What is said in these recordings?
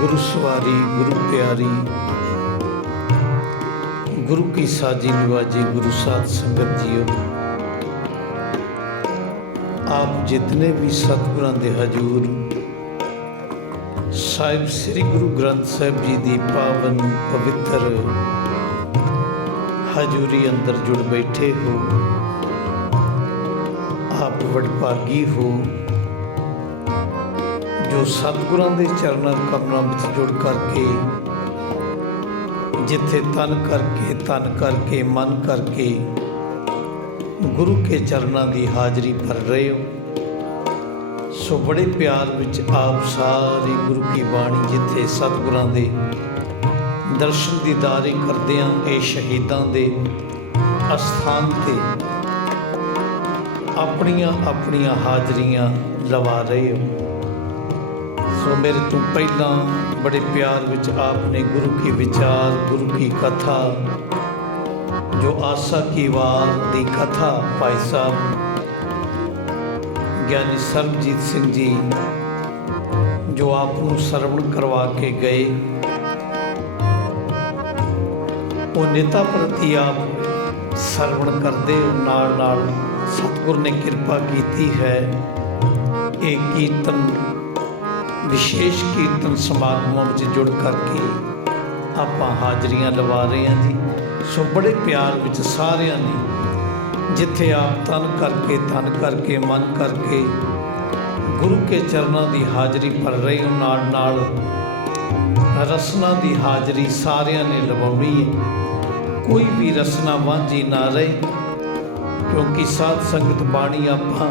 ਗੁਰੂ ਸਵਾਰੀ, ਗੁਰੂ ਪਿਆਰੀ। ਗੁਰੂ ਕੀ ਸਾਜੀ ਨਿਵਾਜੀ, ਗੁਰੂ ਸਾਧ ਸੰਗਤ ਜੀਓ। ਆਪ ਜਿਤਨੇ ਵੀ ਸਤਿਗੁਰਾਂ ਦੇ ਹਜੂਰ, ਸਾਹਿਬ ਸ੍ਰੀ ਗੁਰੂ ਗ੍ਰੰਥ ਸਾਹਿਬ ਜੀ ਦੀ ਪਾਵਨ ਪਵਿੱਤਰ ਹਜੂਰੀ ਅੰਦਰ ਜੁੜ ਬੈਠੇ ਹੋ, ਆਪ ਵਡਭਾਗੀ ਹੋ ਜੋ ਸਤਿਗੁਰਾਂ ਦੇ ਚਰਨਾਂ ਕਮਲਾਂ ਵਿੱਚ ਜੁੜ ਕਰਕੇ, ਜਿੱਥੇ ਤਨ ਕਰਕੇ ਤਨ ਕਰਕੇ, ਮਨ ਕਰਕੇ ਗੁਰੂ ਕੇ ਚਰਨਾਂ ਦੀ ਹਾਜ਼ਰੀ ਭਰ ਰਹੇ ਹੋ, ਸੋ ਬੜੇ ਪਿਆਰ ਵਿੱਚ ਆਪ ਸਾਰੇ ਗੁਰੂ ਕੀ ਬਾਣੀ ਜਿੱਥੇ ਸਤਿਗੁਰਾਂ ਦੇ ਦਰਸ਼ਨ ਦੀਦਾਰੇ ਕਰਦਿਆਂ ਇਹ ਸ਼ਹੀਦਾਂ ਦੇ ਅਸਥਾਨ ਤੇ ਆਪਣੀਆਂ ਆਪਣੀਆਂ ਹਾਜ਼ਰੀਆਂ ਲਵਾ ਰਹੇ ਹੋ। ਸੋ ਮੇਰੇ ਤੋਂ ਪਹਿਲਾਂ ਬੜੇ ਪਿਆਰ ਵਿੱਚ ਆਪ ਨੇ ਗੁਰੂ ਕੀ ਵਿਚਾਰ, ਗੁਰੂ ਕੀ ਕਥਾ, ਜੋ ਆਸਾ ਕੀ ਵਾਰ ਦੀ ਕਥਾ, ਭਾਈ ਸਾਹਿਬ। ਗਿਆਨੀ ਸਰਬਜੀਤ ਸਿੰਘ ਜੀ, ਜੋ ਆਪ ਨੂੰ ਸਰਵਣ ਕਰਵਾ ਕੇ ਗਏ, ਉਹ ਨੇਤਾ ਪ੍ਰਤੀ ਆਪ ਸਰਵਣ ਕਰਦੇ ਨਾਲ ਨਾਲ ਸਤਿਗੁਰ ਨੇ ਕਿਰਪਾ ਕੀਤੀ ਹੈ। ਇਹ ਕੀਰਤਨ ਵਿਸ਼ੇਸ਼ ਕੀਰਤਨ ਸਮਾਗਮਾਂ ਵਿੱਚ ਜੁੜ ਕਰਕੇ ਆਪਾਂ ਹਾਜ਼ਰੀਆਂ ਲਵਾ ਰਹੇ ਹਾਂ ਜੀ। ਸੋ ਬੜੇ ਪਿਆਰ ਵਿੱਚ ਸਾਰਿਆਂ ਨੇ ਜਿੱਥੇ ਆਪ ਤਨ ਕਰਕੇ ਤਨ ਕਰਕੇ, ਮਨ ਕਰਕੇ ਗੁਰੂ ਕੇ ਚਰਨਾਂ ਦੀ ਹਾਜ਼ਰੀ ਭਰ ਰਹੇ ਹੋ, ਨਾਲ ਨਾਲ ਰਸਨਾ ਦੀ ਹਾਜ਼ਰੀ ਸਾਰਿਆਂ ਨੇ ਲਵਾਉਣੀ ਹੈ। ਕੋਈ ਵੀ ਰਸਨਾ ਵਾਂਝੀ ਨਾ ਰਹੇ, ਕਿਉਂਕਿ ਸਾਧ ਸੰਗਤ ਬਾਣੀ ਆਪਾਂ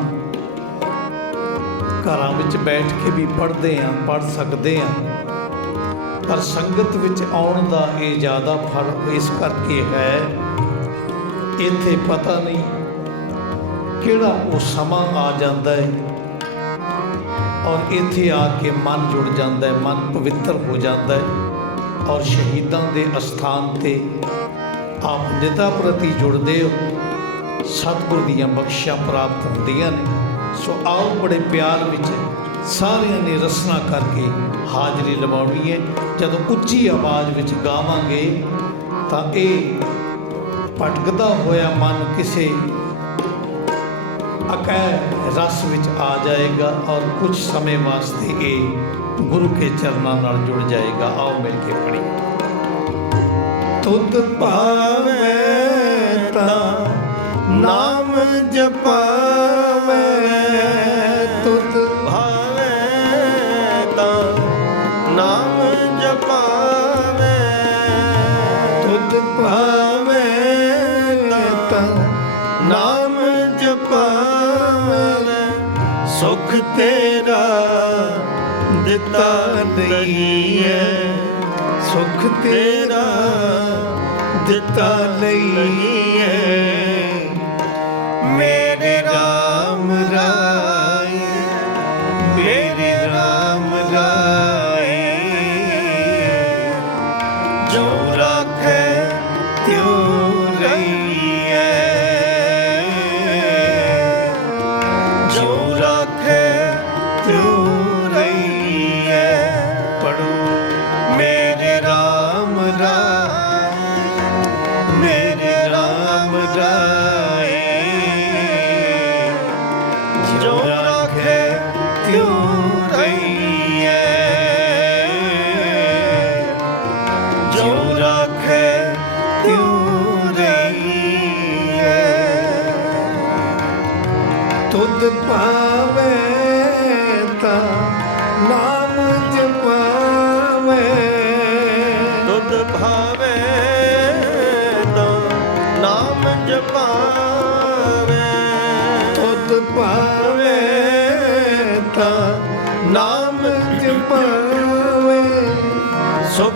ਘਰਾਂ ਵਿੱਚ ਬੈਠ ਕੇ ਵੀ ਪੜ੍ਹਦੇ ਆਂ, ਪੜ੍ਹ ਸਕਦੇ ਆਂ। ਪਰ ਸੰਗਤ ਵਿੱਚ ਆਉਣ ਦਾ ਇਹ ਜ਼ਿਆਦਾ ਫਲ ਇਸ ਕਰਕੇ ਹੈ, ਇੱਥੇ ਪਤਾ ਨਹੀਂ ਕਿਹੜਾ ਉਹ ਸਮਾਂ ਆ ਜਾਂਦਾ ਹੈ ਔਰ ਇੱਥੇ ਆ ਕੇ ਮਨ ਜੁੜ ਜਾਂਦਾ ਹੈ ਮਨ ਪਵਿੱਤਰ ਹੋ ਜਾਂਦਾ ਹੈ ਔਰ ਸ਼ਹੀਦਾਂ ਦੇ ਅਸਥਾਨ ਤੇ ਆਪ ਨਿਤਾ ਪ੍ਰਤੀ ਜੁੜਦੇ ਹੋ। ਸਤਿਗੁਰ ਦੀਆਂ ਬਖਸ਼ਿਸ਼ਾਂ ਪ੍ਰਾਪਤ ਹੁੰਦੀਆਂ ਨੇ। ਸੋ ਆਓ ਬੜੇ ਪਿਆਰ ਵਿੱਚ ਸਾਰਿਆਂ ਨੇ ਰਸਨਾ ਕਰਕੇ ਹਾਜ਼ਰੀ ਲਵਾਉਣੀ ਹੈ। ਜਦੋਂ ਉੱਚੀ ਆਵਾਜ਼ ਵਿੱਚ ਗਾਵਾਂਗੇ ਤਾਂ ਇਹ ਭਟਕਦਾ ਹੋਇਆ ਮਨ ਕਿਸੇ ਅਕੈ ਰਸ ਵਿੱਚ ਆ ਜਾਏਗਾ ਔਰ ਕੁਝ ਸਮੇਂ ਵਾਸਤੇ ਇਹ ਗੁਰੂ ਕੇ ਚਰਨਾਂ ਨਾਲ ਜੁੜ ਜਾਏਗਾ। ਆਓ ਮਿਲ ਕੇ ਪੜੀਏ ਤੁਧ ਭਾਵੇ ਤਾਂ ਨਾਮ ਜਪਾਵੇ ਦਿੱਤਾ ਨਹੀਂ ਹੈ। ਸੁਖ ਤੇਰਾ ਦਿੱਤਾ ਨਹੀਂ ਹੈ। ਮੇਰੇ RAM ਰਾਏ, ਮੇਰੇ RAM ਰਾਏ, ਜੋ ਰੱਖੇ ਤਿਉ ਰਹੀਏ ਜੋ ਰੱਖੇ ਤਿਉ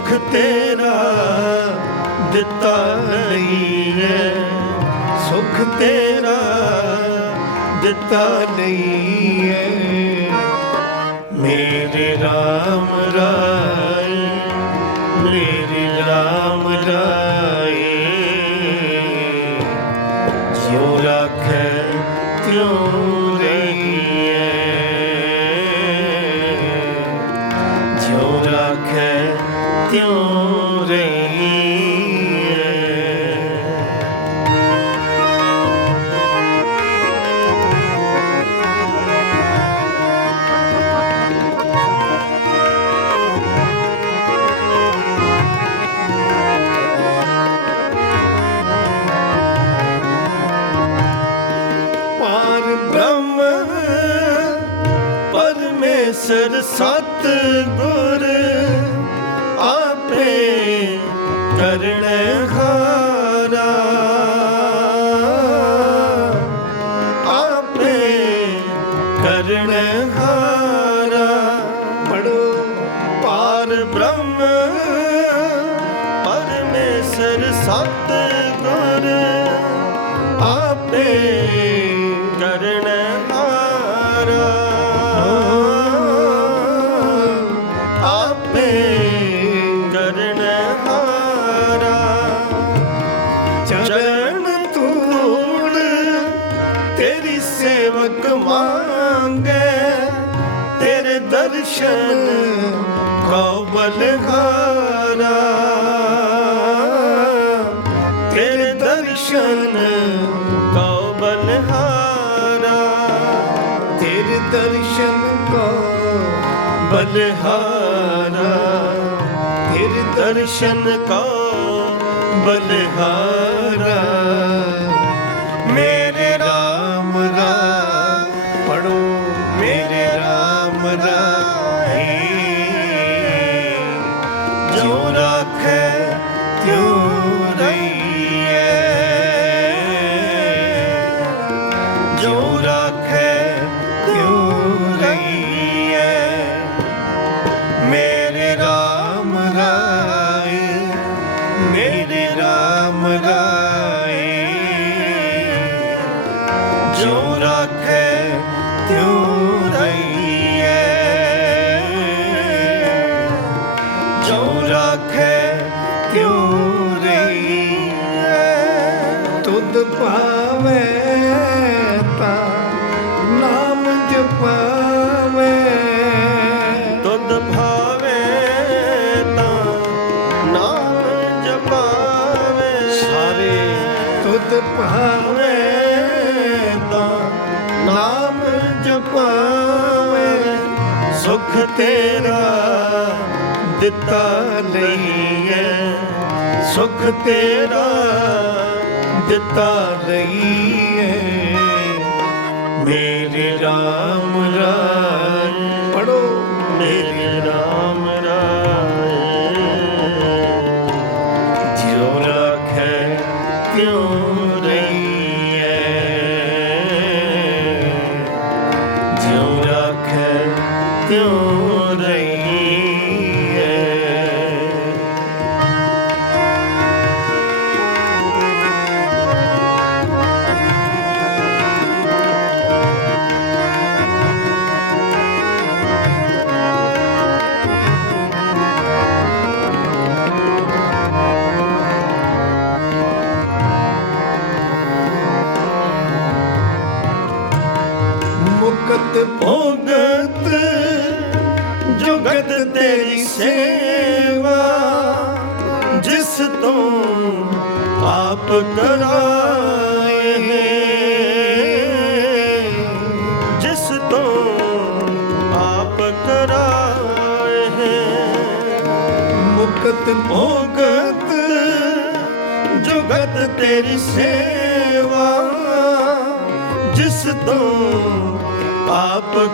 ਸੁਖ ਤੇਰਾ ਦਿੱਤਾ ਨਹੀਂ ਹੈ। ਸੁਖ ਤੇਰਾ ਦਿੱਤਾ ਨਹੀਂ ਹੈ। ਮੇਰੇ RAM ਰਾਏ ਮੇਰੇ दर्शन को बलहारा फिर दर्शन को बलहारा ਤੁਧ ਪਾਵੇ ਤਾ ਨਾਮ ਜਪਾਵੇ ਤੁਧ ਭਾਵੇ ਤਾ ਨਾਮ ਜਪਾਵੇ ਸਾਰੇ ਤੁਧ ਭਾਵੇ ਤਾ ਨਾਮ ਜਪਾਵੇ ਸੁਖ ਤੇਰਾ ਦਿੱਤਾ ਲਈਏ ਸੁਖ ਤੇਰਾ ਦਿੱਤਾ ਲਈ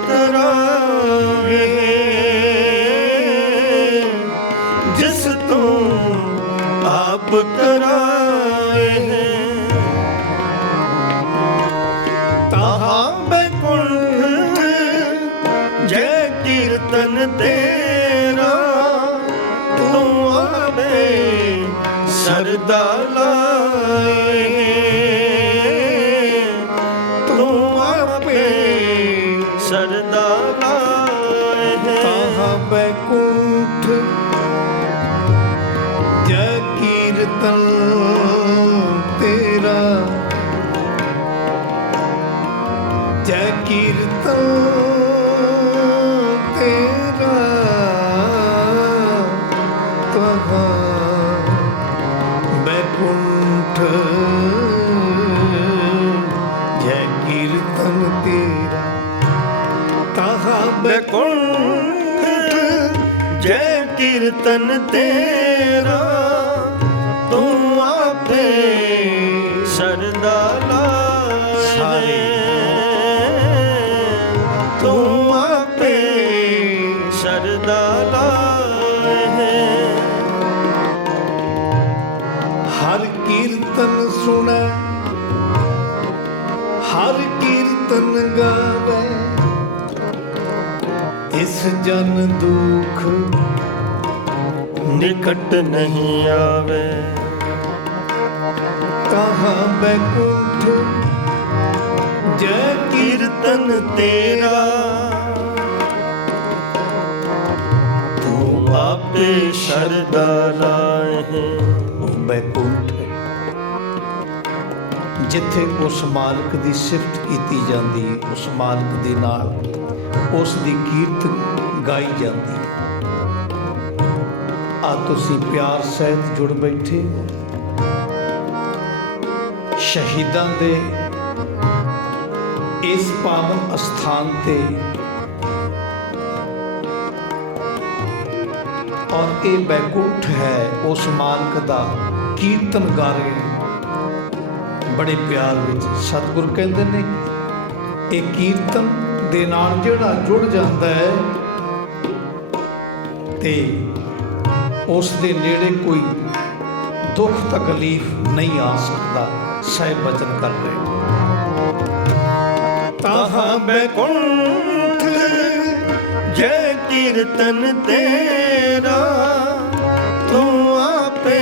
ਕਰਾਏ ਜਿਸ ਤੋਂ ਆਪ ਕਰਾਏ। ਤਾਹਾ ਬੇਕੁਲ ਜੈ ਕੀਰਤਨ ਤੇਰਾ ਤੂੰ ਆਵੇ ਸਰਦਾਰ ਕੀਰਤਨ ਤੇਰਾ ਤੂੰ ਆਪੇ ਸਰਦਾ ਲਾਏ ਤੂੰ ਆਪੇ ਸਰਦਾ ਲਾਏ। ਹਰ ਕੀਰਤਨ ਸੁਣੈ ਹਰ ਕੀਰਤਨ ਗਾਵੇ। ਇਸ ਜਨ ਦੁਖ ਨਿਕਟ ਨਹੀਂ ਆਵੇ। ਕਹਾਂ ਬੈਕੁੰਠ ਜੈ ਕੀਰਤਨ ਤੇਰਾ। ਤੂੰ ਆਪੇ ਸ਼ਰਦਾ ਲਾਏ ਉਹ ਬੈਕੁੰਠ ਜਿੱਥੇ ਉਸ ਮਾਲਕ ਦੀ ਸਿਫਤ ਕੀਤੀ ਜਾਂਦੀ ਹੈ ਉਸ ਮਾਲਕ ਦੇ ਨਾਲ ਉਸ ਦੀ ਕੀਰਤ ਗਾਈ ਜਾਂਦੀ। ਹੈ ਆ ਤੁਸੀਂ ਪਿਆਰ ਸਹਿਤ ਜੁੜ ਬੈਠੇ ਹੋ। ਸ਼ਹੀਦਾਂ ਦੇ ਇਸ ਪਾਵਨ ਅਸਥਾਨ ਤੇ ਔਰ ਇਹ ਬੈਕੁੰਠ ਹੈ ਉਸ ਮਾਲਕ ਦਾ ਕੀਰਤਨ ਗਾ ਰਹੇ ਬੜੇ ਪਿਆਰ ਵਿੱਚ ਸਤਿਗੁਰ ਕਹਿੰਦੇ ਨੇ, ਇਹ ਕੀਰਤਨ ਦੇ ਨਾਲ ਜਿਹੜਾ ਜੁੜ ਜਾਂਦਾ ਹੈ, ਤੇ ਉਸ ਦੇ ਨੇੜੇ ਕੋਈ ਦੁੱਖ ਤਕਲੀਫ ਨਹੀਂ ਆ ਸਕਦਾ। ਸਹਿ ਬਚਨ ਕਰ ਰਹੇ ਤਹਾਂ ਬੈਕੁੰਠ, ਜੈ ਕੀਰਤਨ ਤੇਰਾ, ਤੂੰ ਆਪੇ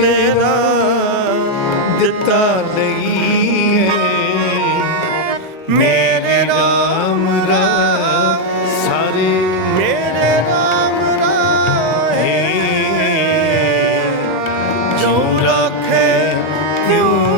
ਤੇਰਾ ਦਿੱਤਾ ਲਈਏ। ਮੇਰੇ ਰਾਮ ਰਾਮ ਸਾਰੇ ਮੇਰੇ ਰਾਮ ਰਾਏ ਜੋ ਰੱਖੇ ਕਿਉਂ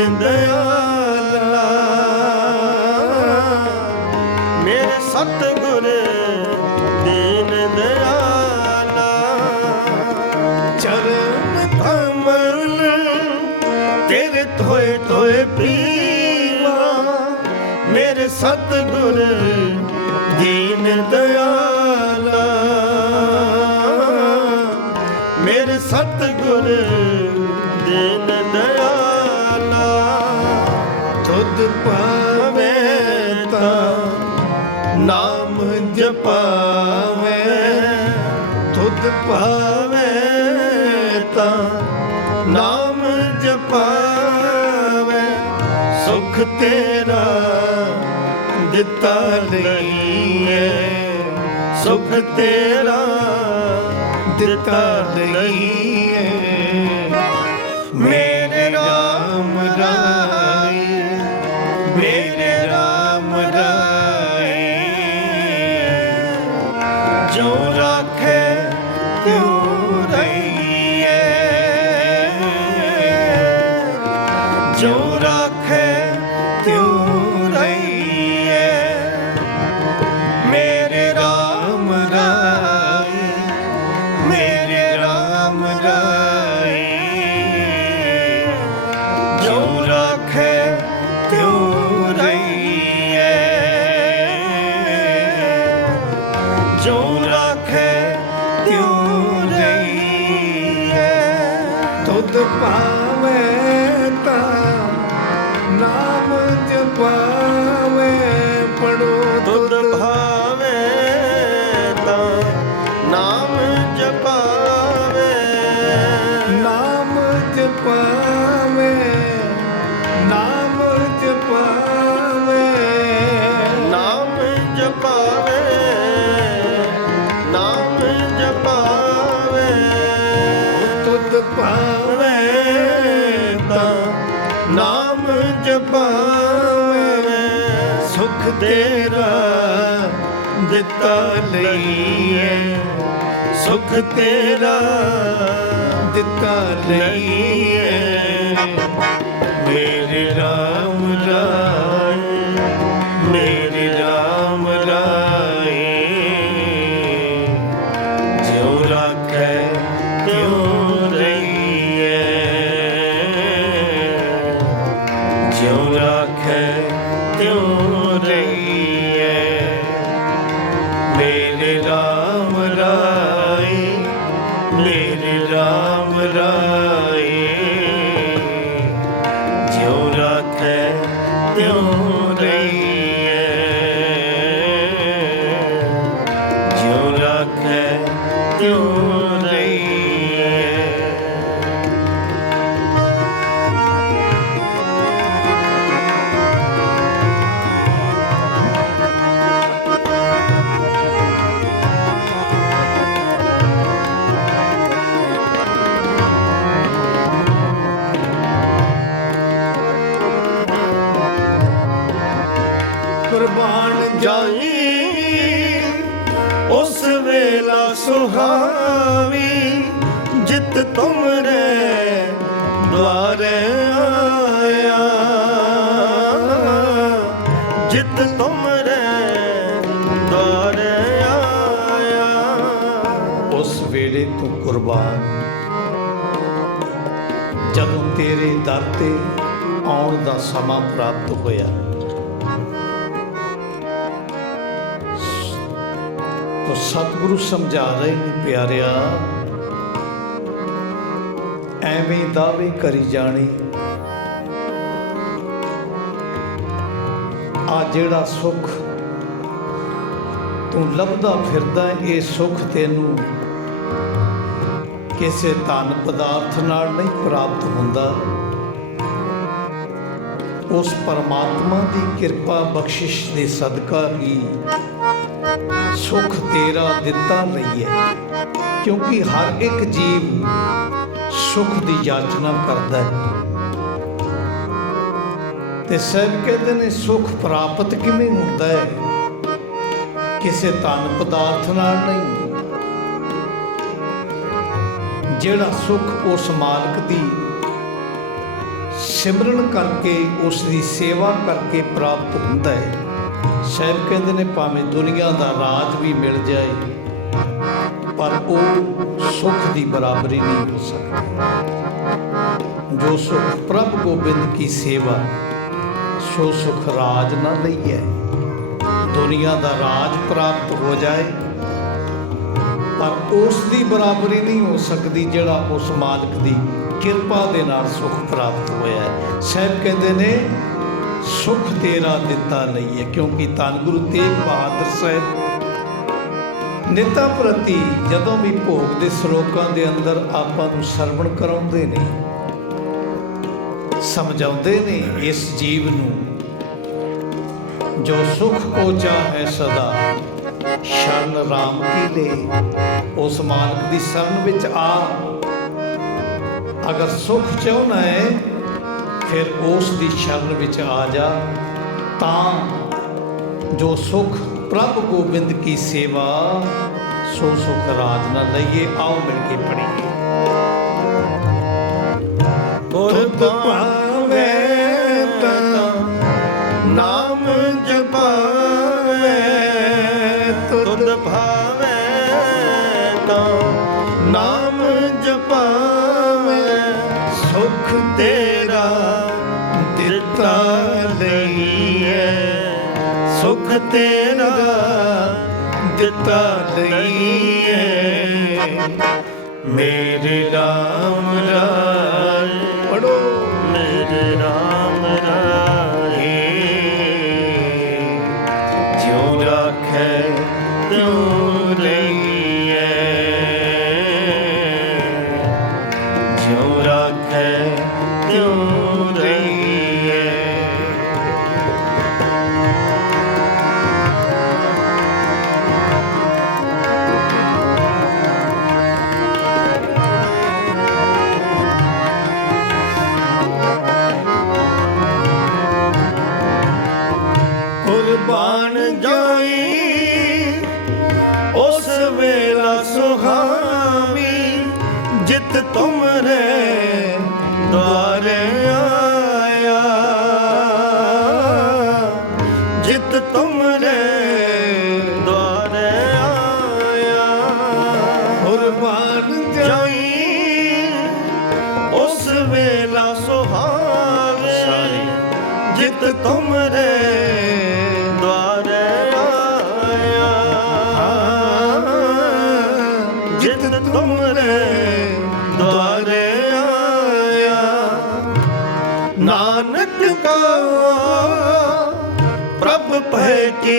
elinde yar ਤੁਧ ਤਾਂ ਨਾਮ ਜਪਾਵੇ ਸੁਖ ਤੇਰਾ ਦਿੱਤਾ ਲਈਏ। ਸੁਖ ਤੇਰਾ ਦਿੱਤਾ ਲਈਏ। ਮੇ ਸੁਖ ਤੇਰਾ ਦਿੱਤਾ ਲਈਏ ਮੇਰੇ ਰਾਮ ਰਾਏ, ਮੇਰੇ ਰਾਮ ਰਾਏ। ਜਿਉ ਰਾਖੈ, ਤਿਉ ਰਹੀਏ ਜਿਉ ਰਾਖੈ, ਤਿਉ ਸੁਹਾਵੀ ਜਿਤ ਤੁਮਰੇ ਦੁਆਰੇ ਆਇਆ। ਜਿਤ ਤੁਮਰੇ ਦੁਆਰੇ ਆਇਆ। ਉਸ ਵੇਲੇ ਤੂੰ ਕੁਰਬਾਨ। ਜਦੋਂ ਤੇਰੇ ਦਰ ਤੇ ਆਉਣ ਦਾ ਸਮਾਂ ਪ੍ਰਾਪਤ ਹੋਇਆ ਸਤਿਗੁਰੂ ਸਮਝਾ ਰਹੇ ਨੇ ਪਿਆਰਿਆ। ਐਵੇਂ ਦਾਅਵੇ ਕਰੀ ਜਾਣੀ। ਆ ਜਿਹੜਾ ਸੁਖ ਤੂੰ ਲੱਭਦਾ ਫਿਰਦਾ ਇਹ ਸੁਖ ਤੈਨੂੰ ਕਿਸੇ ਧਨ ਪਦਾਰਥ ਨਾਲ ਨਹੀਂ ਪ੍ਰਾਪਤ ਹੁੰਦਾ। ਉਸ ਪਰਮਾਤਮਾ ਦੀ ਕਿਰਪਾ ਬਖਸ਼ਿਸ਼ ਦੇ ਸਦਕਾ ਹੀ ਸੁਖ ਤੇਰਾ ਦਿੱਤਾ ਲਈਏ। ਕਿਉਂਕਿ ਹਰ ਇੱਕ ਜੀਵ ਸੁਖ ਦੀ ਯਾਚਨਾ ਕਰਦਾ ਹੈ। ਤੇ ਸਭ ਕਹਿੰਦੇ ਨੇ, ਸੁਖ ਪ੍ਰਾਪਤ ਕਿਵੇਂ ਹੁੰਦਾ ਹੈ? ਕਿਸੇ ਧਨ ਪਦਾਰਥ ਨਾਲ ਨਹੀਂ। ਜਿਹੜਾ ਸੁਖ ਉਸ ਮਾਲਕ ਦੀ ਸਿਮਰਨ ਕਰਕੇ ਉਸ ਦੀ ਸੇਵਾ ਕਰਕੇ ਪ੍ਰਾਪਤ ਹੁੰਦਾ ਹੈ। ਸਾਹਿਬ ਕਹਿੰਦੇ ਨੇ, ਭਾਵੇਂ ਦੁਨੀਆ ਦਾ ਰਾਜ ਵੀ ਮਿਲ ਜਾਏ, ਪਰ ਉਹ ਸੁਖ ਦੀ ਬਰਾਬਰੀ ਨਹੀਂ ਹੋ ਸਕਦਾ। ਜੋ ਸੁਖ ਪ੍ਰਭ ਗੋਬਿੰਦ ਕੀ ਸੇਵਾ, ਸੋ ਸੁਖ ਰਾਜ ਨਾ ਲਈਏ। ਦੁਨੀਆ ਦਾ ਰਾਜ ਪ੍ਰਾਪਤ ਹੋ ਜਾਏ, ਪਰ ਉਸ ਦੀ ਬਰਾਬਰੀ ਨਹੀਂ ਹੋ ਸਕਦੀ ਜਿਹੜਾ ਉਸ ਮਾਲਕ ਦੀ ਕਿਰਪਾ ਦੇ ਨਾਲ ਸੁਖ ਪ੍ਰਾਪਤ ਹੋਇਆ ਹੈ। ਸਾਹਿਬ ਕਹਿੰਦੇ ਨੇ, ਸੁਖ ਤੇਰਾ ਦਿੱਤਾ ਲਈਏ ਕਿਉਂਕਿ ਧੰਨ ਗੁਰੂ ਤੇਗ ਬਹਾਦਰ ਸਾਹਿਬ ਨਿਤਾ ਪ੍ਰਤੀ ਜਦੋਂ ਵੀ ਭੋਗ ਦੇ ਸ਼ਲੋਕਾਂ ਦੇ ਅੰਦਰ ਆਪਾਂ ਨੂੰ ਸਰਵਣ ਕਰਾਉਂਦੇ ਨੇ, ਸਮਝਾਉਂਦੇ ਨੇ ਇਸ ਜੀਵ ਨੂੰ, ਜੋ ਸੁਖ ਕੋ ਚਾਹੇ ਸਦਾ, ਸ਼ਰਨ ਰਾਮ ਕੀ ਲੈ, ਉਸ ਮਾਲਕ ਦੀ ਸ਼ਰਨ ਵਿੱਚ ਆ ਅਗਰ ਸੁਖ ਚਾਹੁੰਦਾ ਹੈ ਫਿਰ ਉਸ ਦੀ ਸ਼ਰਨ ਵਿੱਚ ਆ ਜਾ। ਤਾਂ ਜੋ ਸੁਖ ਪ੍ਰਭ ਗੋਬਿੰਦ ਕੀ ਸੇਵਾ ਸੋ ਸੁਖ ਰਾਜ ਨਾ ਲਈਏ ਆਓ ਮਿਲ ਕੇ ਪੜੀਏ ਭਾਵੇ ਨਾਮ ਜਪਾਵੇ, ਸੁਖ ਤੇਰਾ ਦਿੱਤਾ ਲਈਏ ਸੁਖ ਤੇਰਾ ਦਿੱਤਾ ਲਈਏ ਮੇਰੇ ਰਾਮ ਰਾਏ ਪੜੋ ਮੇਰੇ ਰਾਮ নাই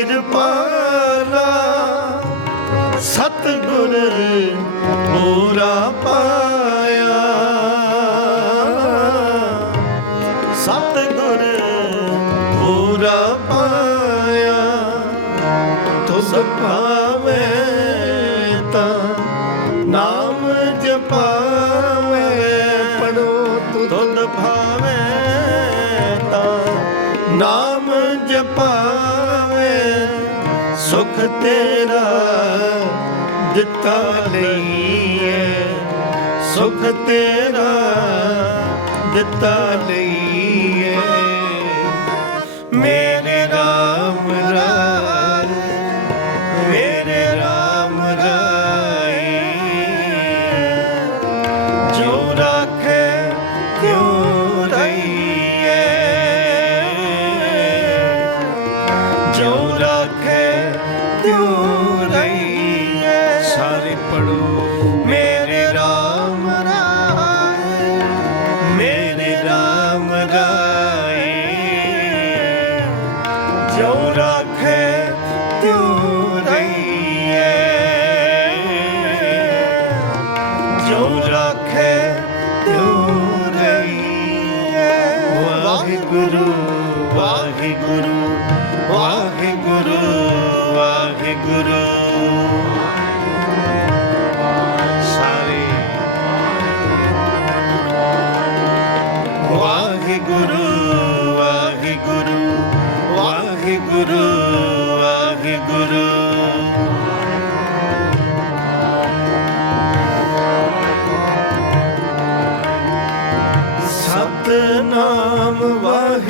ਕਿਰਪਾਲਾ ਸਤਿਗੁਰ ਪੂਰਾ ਪਾਇਆ। ਸਤਿਗੁਰ ਪੂਰਾ ਪਾਇਆ ਤੁਸ ਭਾਵੇ ਤਾਂ ਨਾਮ ਜਪਾਵੇ, ਪੜੋ ਤੁਧ ਭਾਵੇ ਤਾਂ ਨਾਮ ਜਪਾਵੇ ਸੁਖ ਤੇਰਾ ਦਿੱਤਾ ਲਈਏ ਸੁਖ ਤੇਰਾ ਦਿੱਤਾ ਲਈਏ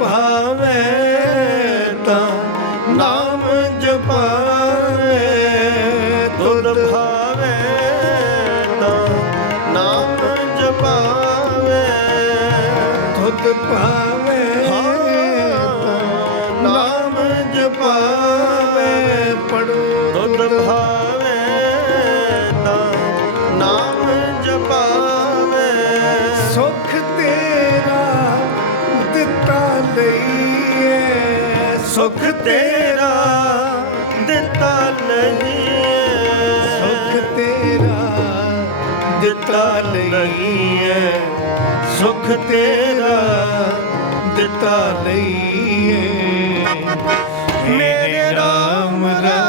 ਭਾਵੇ ਤਾਂ ਨਾਮ ਜਪਾਵੇ ਤੁਧ ਭਾਵੇ ਤਾਂ ਨਾਮ ਜਪਾਵੇ ਤੁਧ ਭਾਵੇ ਸੁਖ ਤੇਰਾ ਦਿੱਤਾ ਨਹੀਂ ਸੁਖ ਤੇਰਾ ਦਿੱਤਾ ਨਹੀਂ ਹੈ। ਸੁਖ ਤੇਰਾ ਦਿੱਤਾ ਲਈਏ ਮੇਰੇ ਰਾਮ ਰਾਏ